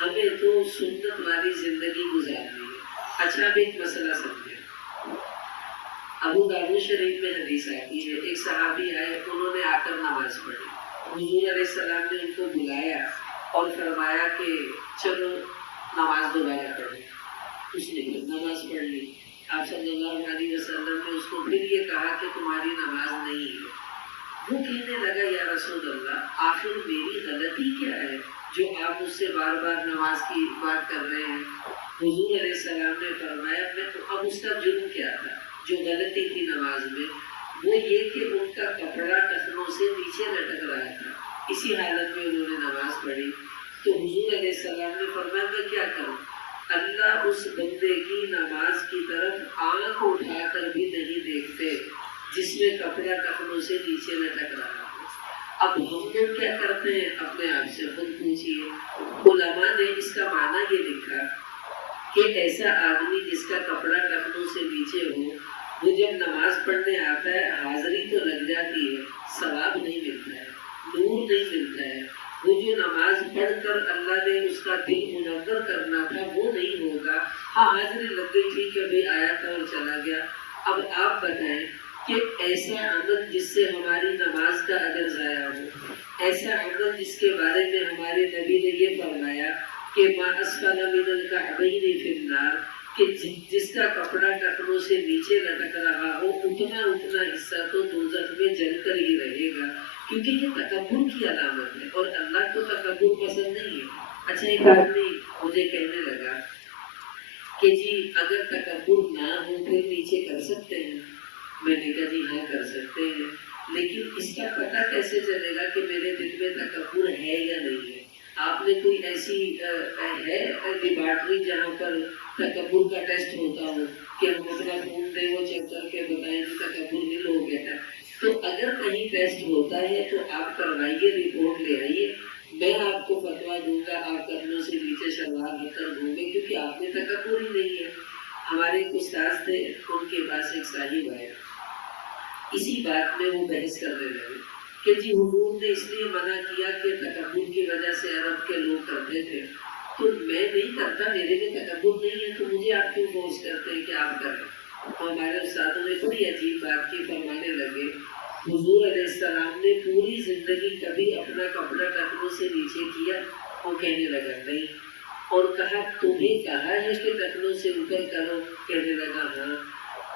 ہمیں تو سنت والی زندگی گزارنی ہے۔ اچھا اب ایک مسئلہ سمجھیں، ابو داؤد شریف میں حدیث آتی ہے، ایک صحابی آئے، انہوں نے آ کر نماز پڑھی، حضور علیہ السلام نے ان کو بلایا اور فرمایا کہ چلو نماز دوبارہ پڑھیں۔ اس نے نماز پڑھ لی، آپ صلی اللہ علیہ وسلم نے اس کو پھر یہ کہا کہ تمہاری نماز نہیں ہے۔ وہ کہنے لگا یا رسول اللہ آخر میری غلطی کیا ہے جو آپ مجھ سے بار بار نماز کی بات کر رہے ہیں؟ حضور علیہ السلام نے فرمایا میں تو اب اس کا جرم کیا تھا جو غلطی تھی نماز میں، وہ یہ کہ ان کا کپڑا ٹخنوں سے نیچے لٹک رہا تھا، اسی حالت میں انہوں نے نماز پڑھی۔ تو حضور علیہ السلام نے فرمایا میں کیا کروں؟ اللہ اس بندے کی نماز کی طرف آنکھ اٹھا کر بھی نہیں دیکھتے جس میں کپڑا ٹخنوں سے نیچے لٹک رہا ہو۔ اب ہم لوگ کیا کرتے ہیں اپنے آپ سے خود پوچھیے۔ علماء نے اس کا معنی یہ لکھا کہ ایسا آدمی جس کا کپڑا ٹخنوں سے نیچے ہو، وہ جب نماز پڑھنے آتا ہے حاضری تو لگ جاتی ہے، ثواب نہیں ملتا ہے، نور نہیں ملتا ہے، وہ جو نماز پڑھ کر اللہ نے اس کا دل منور کرنا تھا وہ نہیں ہوگا۔ ہاں حاضری لگ گئی تھی کہ بھائی آیا تھا اور چلا گیا۔ اب آپ بتائیں کہ ایسا عمل جس سے ہماری نماز کا اجر ضائع ہو، ایسا عمل جس کے بارے میں ہمارے نبی نے یہ فرمایا کہ ما اسفل من الکعبین فی النار، کہ جس کا کپڑا ٹخنوں سے نیچے لٹک رہا ہو اتنا حصہ تو دوزخ میں جل کر ہی رہے گا، کیونکہ یہ تکبر کی علامت ہے اور اللہ کو تکبر پسند نہیں ہے۔ اچھا ایک آدمی مجھے کہنے لگا کہ جی اگر تکبر نہ ہو پھر نیچے کر سکتے ہیں؟ میں نے کہا جی ہاں کر سکتے ہیں، لیکن اس کا پتہ کیسے چلے گا کہ میرے دل میں تکبر ہے یا نہیں ہے؟ آپ نے کوئی ایسی ہے لیبارٹری جہاں پر تکبر کا ٹیسٹ ہوتا ہو کہ ہم اپنا خون دیں وہ چیک کر کے بتائیں کہ تکبر نہیں ہو گیا ہے؟ تو اگر کہیں ٹیسٹ ہوتا ہے تو آپ کروائیے، رپورٹ لے آئیے، میں آپ کو فتویٰ دوں گا، آپ قدموں سے نیچے شلوار ہٹ کر گھومیں، کیونکہ آپ نے تکبر ہی نہیں ہے۔ ہمارے ایک استاد تھے، ان کے پاس ایک صاحب آیا، اسی بات میں وہ بحث کرنے لگے کہ جی حضور نے اس لیے منع کیا کہ تکبر کی وجہ سے عرب کے لوگ کرتے تھے، تو میں نہیں کرتا، میرے میں تکبر نہیں ہے، تو مجھے آپ کیوں فورس کرتے ہیں کہ آپ کریں؟ تو ہمارے استادوں نے بڑی عجیب بات کی، فرمانے لگے حضور علیہ السلام نے پوری زندگی کبھی اپنا کپڑا ٹخنوں سے نیچے کیا؟ وہ کہنے لگا نہیں، اور کہا تمہیں کہا ہے کہ ٹخنوں سے اوپر کرو؟ کہنے لگا ہاں۔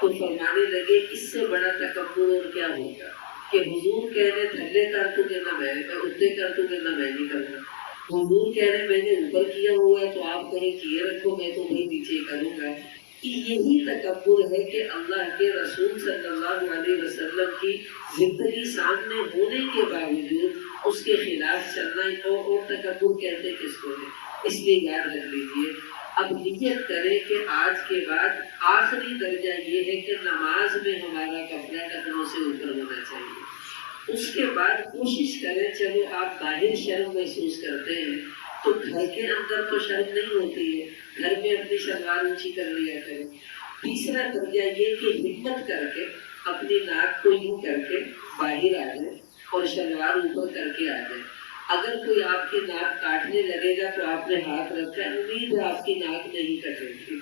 تو فرمانے لگے اس سے بڑا تکبر اور کیا ہوگا کہ حضور کہہ رہے تھلے کر تو کہ نہ میں اتنے کر تو کہ نہ میں نہیں کروں، حضور کہہ رہے میں نے اوپر کیا ہوا ہے تو آپ کہیں کیے رکھو، میں تو بھائی نیچے کروں گا۔ یہی تکبر ہے کہ اللہ کے رسول صلی اللہ علیہ وسلم کی زندگی سامنے ہونے کے باوجود اس کے خلاف چلنا اور تکبر کہتے کس کو ہے؟ اس لیے یاد رکھ لیجیے، اب نیت کریں کہ آج کے بعد آخری درجہ یہ ہے کہ نماز میں ہمارا کپڑا ٹخنوں سے اوپر ہونا چاہیے۔ اس کے بعد کوشش کریں، چلو آپ باہر شرم محسوس کرتے ہیں تو گھر کے اندر تو شرم نہیں ہوتی ہے، گھر میں اپنی شلوار اونچی کر لیا کریں۔ تیسرا درجہ یہ کہ ہمت کر کے اپنی ناک کو یوں کر کے باہر آ جائیں اور شلوار اوپر کر کے آ جائیں۔ اگر کوئی آپ کی ناک کاٹنے لگے گا تو آپ نے ہاتھ رکھا ہے، امید ہے آپ کی ناک نہیں کٹے گی۔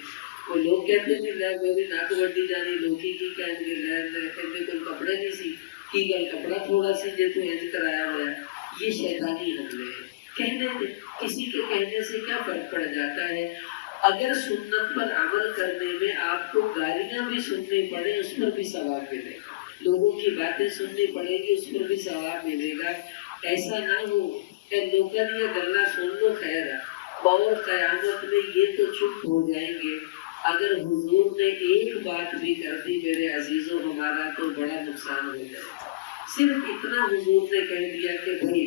وہ لوگ کہتے ہیں لے میری ناک وڈی جانی لوکی کی کہیں گے لے کوئی کپڑے نہیں سی کی گل کپڑا تھوڑا سی جے تو انج کرایا ہوا ہے۔ یہ شیطانی حملے ہیں، کہنے دے، کسی کے کہنے سے کیا فرق پڑ جاتا ہے؟ اگر سنت پر عمل کرنے میں آپ کو گالیاں بھی سننی پڑے اس پر بھی ثواب ملے گا، لوگوں کی باتیں سننی پڑے گی اس پر بھی ثواب ملے گا۔ ایسا نہ ہو کہ لوگوں یہ گلا سن لو خیر ہے اور قیامت میں یہ تو چپ ہو جائیں گے۔ اگر حضور نے ایک بات بھی کر دی میرے عزیزوں ہمارا تو بڑا نقصان ہو جائے گا۔ صرف اتنا حضور نے کہہ دیا کہ بھائی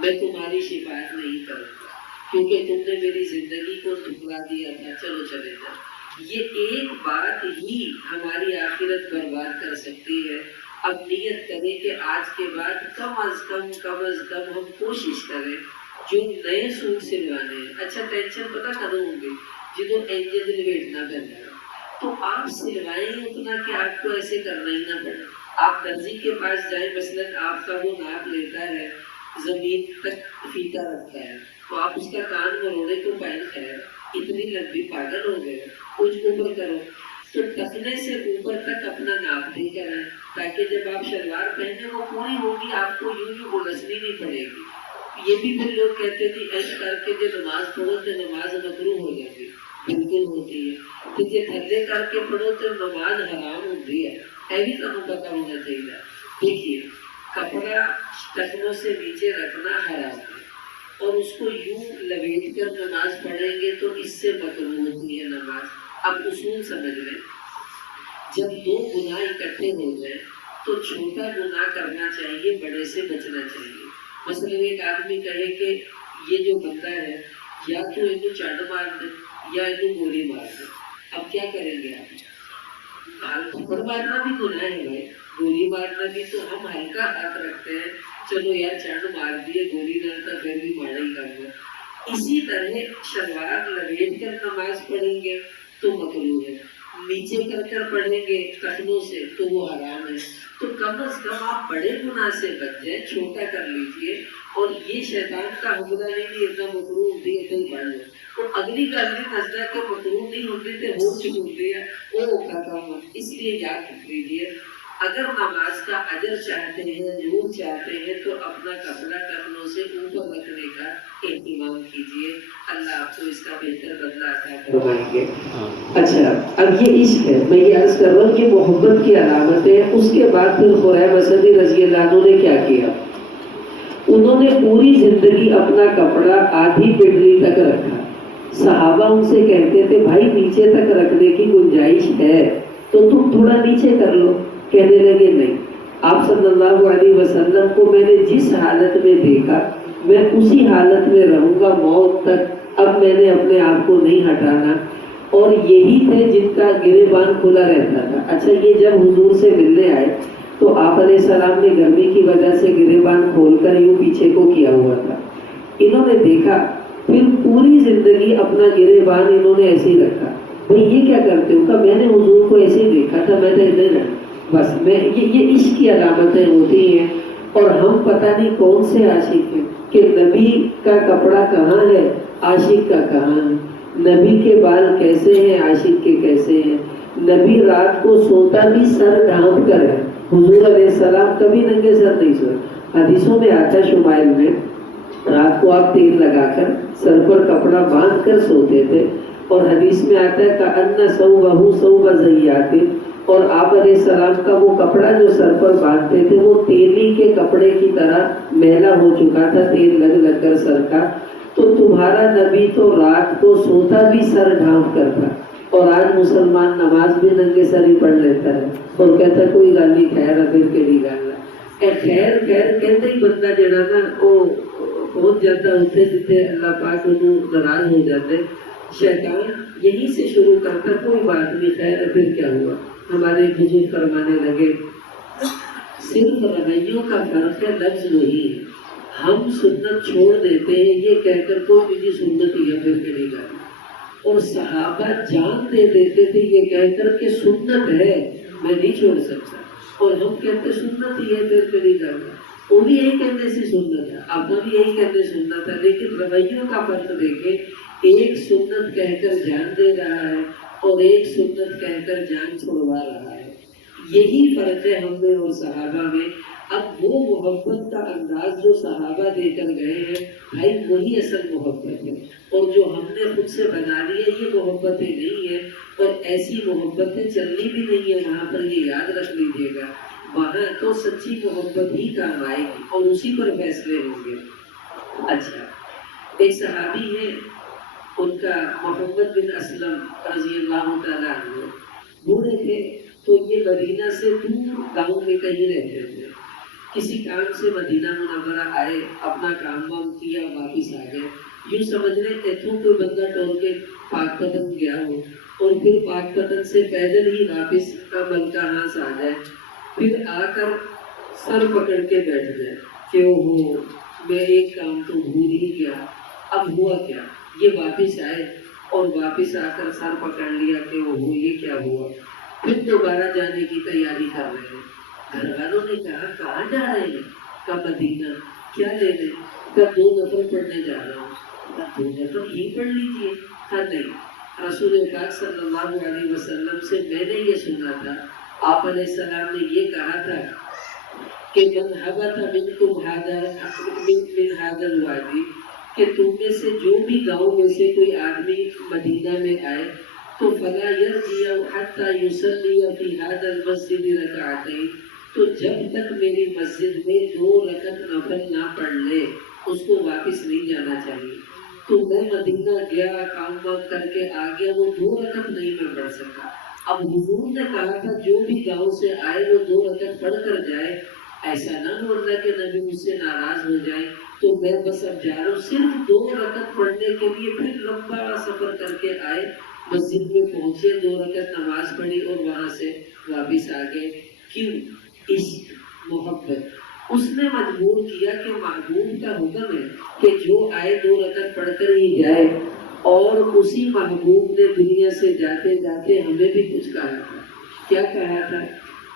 میں تمہاری شفاعت نہیں کروں گا کیونکہ تم نے میری زندگی کو ٹھکرا دیا تھا، چلو چلے جاؤ۔ یہ ایک بات ہی ہماری آخرت برباد کر سکتی ہے۔ اب نیت کریں کہ آج کے بعد کم از کم ہم کوشش کریں جو نئے سوٹ سلوانے ہیں۔ اچھا ٹینشن پتہ کب ہوں گے جنہوں انجن لپیٹنا پڑتا ہے، تو آپ سلوائیں اتنا کہ آپ کو ایسے کرنا ہی نہ پڑے۔ آپ درزی کے پاس جائیں، مثلاً آپ کا وہ ناپ لیتا ہے، زمین تک فیتا رکھتا ہے، تو آپ اس کا کان مروڑے تو پہن خیر اتنی لمبی پاگل ہو گئے، کچھ اوپر کرو۔ تو ٹخنے سے اوپر تک اپنا ناپ دے کر آئیں تاکہ جب آپ شلوار پہنے وہ پوری ہوگی، آپ کو یوں یوں گلسنی نہیں پڑے گی۔ یہ بھی پھر لوگ کہتے تھے ایسا کر کے جو نماز پڑھو تو نماز مکروہ ہو جاتی، بالکل ہوتی ہے، تو یہ تھلے کر کے پڑھو تو نماز حرام ہوتی ہے، ایسی تو ہمیں پتہ ہونا چاہیے۔ دیکھیے کپڑا ٹخنوں سے نیچے رکھنا حرام ہے، اور اس کو یوں لپیٹ کر نماز پڑھیں گے تو اس سے مکروہ ہوتی ہے نماز۔ اب اصول سمجھ لیں، جب دو گناہ اکٹھے ہو جائیں تو چھوٹا گناہ کرنا چاہیے، بڑے سے بچنا چاہیے۔ مثلا ایک آدمی کہے کہ یہ جو بندہ ہے یا تو انہیں چاڑ مار دے یا انہیں گولی مار دے، اب کیا کریں گے آپ؟ تھپڑ مارنا بھی گناہ ہے بھائی، گولی مارنا بھی، تو ہم ہلکا ہاتھ رکھتے ہیں، چلو یار چاڑ مار دیے، گولی ڈالتا پھر بھی مارا ہی کرنا۔ اسی طرح شلوار لپیٹ کر نماز پڑھیں گے تو مکروہ ہے، نیچے کر کر پڑھیں گے ٹخنوں سے تو وہ حرام ہے۔ تو کم از کم آپ بڑے گناہ سے بچ جائیں، چھوٹا کر لیجئے، اور یہ شیطان کا حملہ نہیں کہ اتنا مکروہ ہوتی ہے تو پڑھ لو، تو اگلی گل نزدہ کے مکروہ نہیں ہوتی تو ہو چکی ہوتی ہے، وہ ختم۔ اس لیے یاد رکھ لیجیے، اگر نماز کا اجر چاہتے ہیں، نور چاہتے ہیں، تو اپنا کپڑا ٹخنوں سے اوپر رکھنے کا اہتمام کیجیے، اللہ آپ کو اس کا بہتر بدلہ عطا فرمائیں گے۔ اچھا، اب یہ عشق ہے، میں یہ عرض کر رہا ہوں، یہ محبت کی علامت ہے۔ اس کے بعد پھر خریم اسدی رضی اللہ عنہ نے کیا کیا؟ انہوں نے پوری زندگی اپنا کپڑا آدھی پنڈلی تک رکھا۔ صحابہ ان سے کہتے تھے بھائی نیچے تک رکھنے کی گنجائش ہے تو تم تھوڑا نیچے کر لو، کہنے لگے نہیں، آپ صلی اللہ علیہ وسلم کو میں نے جس حالت میں دیکھا میں اسی حالت میں رہوں گا موت تک، اب میں نے اپنے آپ کو نہیں ہٹانا۔ اور یہی تھے جن کا گریبان کھلا رہتا تھا۔ اچھا، یہ جب حضور سے ملنے آئے تو آپ علیہ السلام نے گرمی کی وجہ سے گریبان کھول کر یوں پیچھے کو کیا ہوا تھا، انہوں نے دیکھا، پھر پوری زندگی اپنا گریبان انہوں نے ایسے ہی رکھا۔ بھئی یہ کیا کرتے ہو؟ کہ میں نے حضور کو ایسے ہی دیکھا تھا، میں نے ادھر رکھا، بس میں یہ عشق کی علامتیں ہوتی ہیں۔ اور ہم پتہ نہیں کون سے عاشق ہیں کہ نبی کا کپڑا کہاں ہے، عاشق کا کہاں ہے، نبی کے بال کیسے ہیں، عاشق کے کیسے ہیں، نبی رات کو سوتا بھی سر ڈھانپ کر ہے، حضور علیہ السلام کبھی ننگے سر نہیں سوئے۔ حدیثوں میں آتا ہے شمائل میں، رات کو آپ تیل لگا کر سر پر کپڑا باندھ کر سوتے تھے، اور حدیث میں آتا ہے کأن ثوبہ ثوب زیات، اور آپ علیہ السلام کا وہ کپڑا جو سر پر باندھتے تھے وہ تیلی کے کپڑے کی طرح میلا ہو چکا تھا، تیل لگ لگ کر سر کا۔ تو تمہارا نبی تو رات کو سوتا بھی سر ڈھانپ کر تھا، اور آج مسلمان نماز بھی ننگے سر ہی پڑھ لیتا ہے اور کہتا ہے کوئی گل نہیں، خیر ہے، پھر کہڑی گل ہے، خیر خیر کہتے ہی بندہ جڑا نا وہ پہنچ جاتا اتنے جتنے اللہ پاک انہوں ناراض ہو جاتے۔ شیطان یہیں سے شروع کرتا، کوئی بات نہیں، خیر ہے، پھر کیا ہوا۔ ہمارے بزرگ فرمانے لگے صرف رویوں کا فرق ہے، لفظ وہی ہے۔ ہم سنت چھوڑ دیتے ہیں یہ کہہ کر کوئی بھی سنت ہی ہے پھر کے نہیں کرنا، اور صحابہ جان دے دیتے تھے یہ کہہ کر کہ سنت ہے میں نہیں چھوڑ سکتا، اور ہم کہتے سنت ہی ہے پھر کے نہیں کرنا، وہ بھی یہی کہنے سے سنت ہے، آپ بھی یہی کہنے سنت ہے، لیکن رویوں کا فرق دیکھیں، ایک سنت کہہ کر جان دے رہا ہے اور ایک سنت کہہ کر جان چھوڑوا رہا ہے، یہی فرق ہے ہم میں اور صحابہ میں۔ اب وہ محبت کا انداز جو صحابہ دے کر گئے ہیں بھائی وہی اصل محبت ہے، اور جو ہم نے خود سے بنا لی ہے یہ محبتیں نہیں ہیں، اور ایسی محبتیں چلنی بھی نہیں ہے وہاں پر، یہ یاد رکھ لیجیے گا، وہاں تو سچی محبت ہی کام آئے گی اور اسی پر فیصلے ہوں گے۔ اچھا، ایک صحابی ہے، ان کا محمد بن اسلم رضی اللہ تعالیٰ عنہ، بوڑھے تھے تو یہ مدینہ سے دور گاؤں میں کہیں رہتے تھے، کسی کام سے مدینہ منورہ آئے، اپنا کام وام کیا، واپس آ گئے، یوں سمجھ رہے اتوں کوئی بندہ ٹول کے پاک پتن گیا ہو اور پھر پاک پتن سے پیدل ہی واپس کا ملکہ ہاس آ جائے، پھر آ کر سر پکڑ کے بیٹھ جائے کہ اوہو میں ایک کام تو بھول ہی گیا، اب ہوا کیا؟ یہ واپس آئے اور واپس آ کر سر پکڑ لیا کہ اوہو یہ کیا ہوا، پھر دوبارہ جانے کی تیاری کر رہے ہیں۔ گھر والوں نے کہا کہاں جا رہے ہیں؟ کہا مدینہ۔ کیا لینے؟ کہا 2 نفل پڑھنے جا رہا ہوں۔ دو رکعت ہی پڑھ لیجیے. ہاں نہیں، رسول پاک صلی اللہ علیہ وسلم سے میں نے یہ سنا تھا، آپ علیہ السلام نے یہ کہا تھا کہ من حبت منکم من هذا الوادی، کہ تم میں سے جو بھی گاؤں میں سے کوئی آدمی مدینہ میں آئے تو فلا یرجع حتى یصلی فی هذا المسجد رکعتین، تو جب تک میری مسجد میں 2 رکعت نفل نہ پڑھ لے اس کو واپس نہیں جانا چاہیے. تو میں مدینہ گیا، کام وام کر کے آ گیا، وہ 2 رکعت نہیں میں پڑھ سکا. اب حضور نے کہا تھا جو بھی گاؤں سے آئے وہ 2 رکعت پڑھ کر جائے، ایسا نہ ہو اللہ کے نبی مجھ سے ناراض ہو جائے. تو میں بس اب جا رہا ہوں صرف 2 رکعت پڑھنے کے لیے، پھر لمبا سفر کر کے آئے، مسجد میں پہنچے، 2 رکعت نماز پڑھی اور وہاں سے واپس آ گئے. کیوں؟ اس محبت اس نے مجبور کیا کہ محبوب کا حکم ہے کہ جو آئے 2 رکعت پڑھ کر ہی جائے. اور اسی محبوب نے دنیا سے جاتے جاتے ہمیں بھی کچھ کہا تھا. کیا کہا تھا؟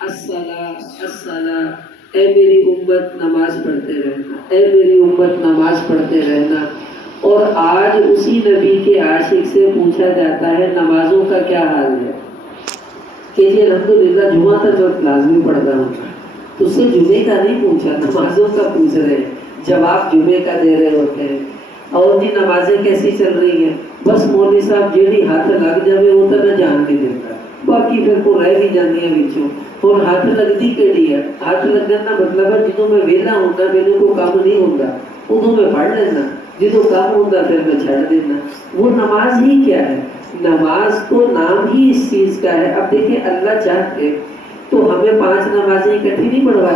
الصلاۃ الصلاۃ، اے میری امت نماز پڑھتے رہنا، اے میری امت نماز پڑھتے رہنا. اور آج اسی نبی کے عاشق سے پوچھا جاتا ہے نمازوں کا کیا حال ہے، کہ جی الحمدللہ جمعہ تک وقت لازمی پڑھتا ہوں. تو اس سے جمعے کا نہیں پوچھا، نمازوں کا پوچھ رہے ہیں، جواب جمعے کا دے رہے ہوتے ہیں. اور جی نمازیں کیسی چل رہی ہیں؟ بس مولوی صاحب جیڑی ہاتھ لگ جائے وہ تو میں جان نہیں دیتا، باقی پھر کو رہ بھی جاتی ہے بچوں. اور ہاتھ لگتی کیڑی ہے؟ ہاتھ لگنے کا مطلب ہے جدوں میں ویلا ہوتا، میرے کو کام نہیں ہوتا ادوں میں پڑھ لینا، جدوں کام ہوتا پھر میں چھڑ دینا. وہ نماز ہی کیا ہے؟ نماز کو نام ہی اس چیز کا ہے. اب دیکھیں اللہ چاہتے تو ہمیں 5 نمازیں اکٹھی نہیں پڑھوا سکتے.